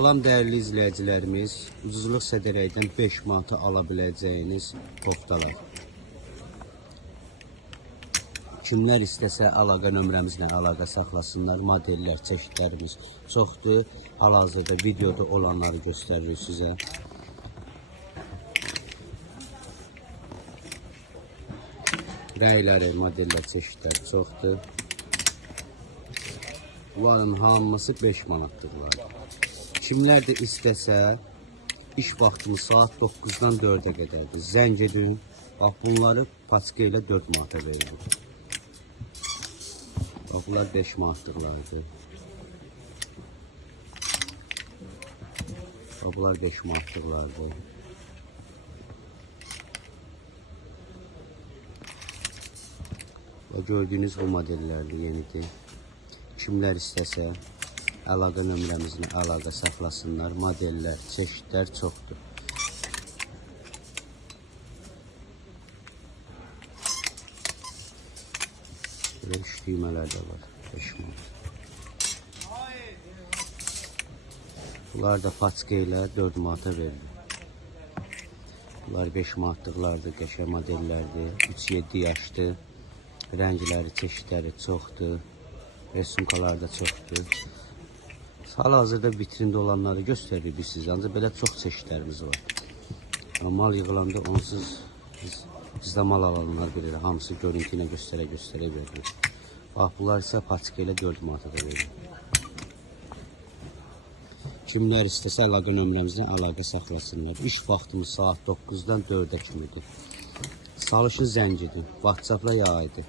Salam değerli izleyicilerimiz, ucuzluq sədərəkdən 5 manata alabileceğiniz koftalar. Kimlər istəsə əlaqə nömrəmizlə əlaqə saxlasınlar. Modellər, çeşidlərimiz çoxdur. Hal-hazırda videoda olanları göstəririk sizə. Rəyləri, modellər, çeşidlər çoxdur. Bunların hamısı 5 manatdırlar. Kimlər də istəsə, iş vaxtımız saat 9-dan 4-ə qədərdir. Zəng edin. Bax, bunları paçka ilə 4 manata verilir. Bax, bunlar 5 manatlıqlardır. Bax, bunlar 5 manatlıqlardır. Bax, gördüyünüz bu modellərdir, yenidir. Kimlər istəsə, əlaqə nömrəmizlə əlaqə saxlasınlar. Modellər, çeşidlər çoxdur. Belə düymələr də var. 5 manat. Bunlar da paçka ilə 4 manata verilir. Bunlar 5 manatlıqlardır, qəşəng modellərdir. 3-7 yaşdır. Rəngləri, çeşidləri çoxdur. Resumkalar da çoxdur. Hal-hazırda vitrində olanları göstəririk biz sizə. Ancaq belə çox çeşidlərimiz var. Mal yığılanda onsuz bizdə mal alanlar bilir. Hamısı görüntü ilə göstərə verilir. Bax, bunlar isə paçka ilə 4 manata da verilir. Kimlər istəsə əlaqə nömrəmizlə əlaqə saxlasınlar. İş vaxtımız saat 9-dan 4-ə kimidir. Çalışın, zəng edin. WhatsApp-la ya idi.